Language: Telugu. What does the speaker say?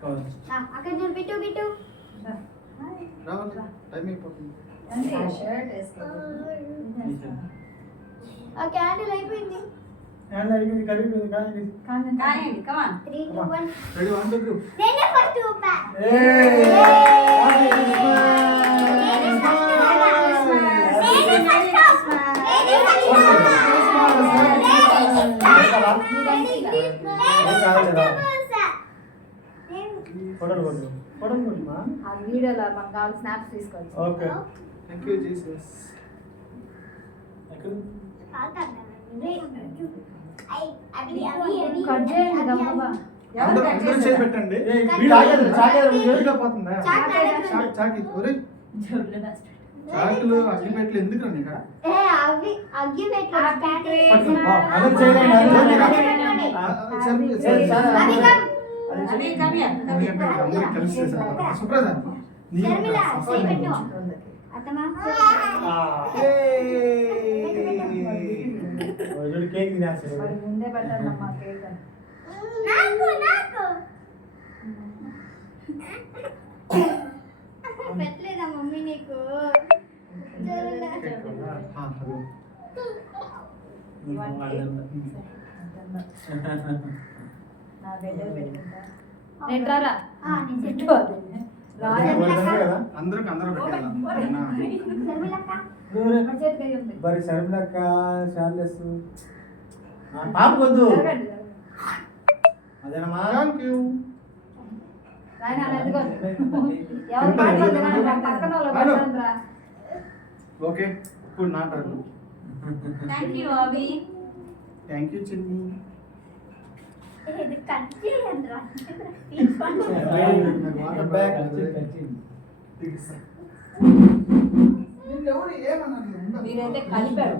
అక్కడ చూడు బిట్టు బిట్టు టైం అయిపోతుంది. ఆ క్యాండిల్ అయిపోయింది. కరిగిపోయింది కానీ 3 2 1 రెడీ 1 2 నేనే ఫస్ట్ ఊపా. ఆ వీడియోలో మనకు కావాలి స్నాప్స్ తీసుకోవచ్చు. Okay thank you Jesus. Cut చేయండి గమ్మగా. అందరూ చేయి పెట్టండి. పోతుందా చాకి ఒరే చాకులు అగ్గిపెట్లు ఎందుకు రండి ఇక్కడ అవి అగ్గి పెట్టు కలిసి సుప్రజ కేక్ తినేస్తారు. మరి ముందే పెట్టాలమ్మా కేక్. పెట్టలేదా మమ్మీ నీకు? నా బిడ్డ పెట్టుకుంటా. నేను రారా అందరూ పెట్టాలి. మరి శర్మిలక్క షార్లెస్ పాప వద్దు అదేనమ్మా. Thank you. ఓకే ఇప్పుడు నా turn. Thank you Abhi. Thank you చిన్ని. ఇది కట్ చేయండి రా. ఏమన్నా మీరైతే కలిపారు.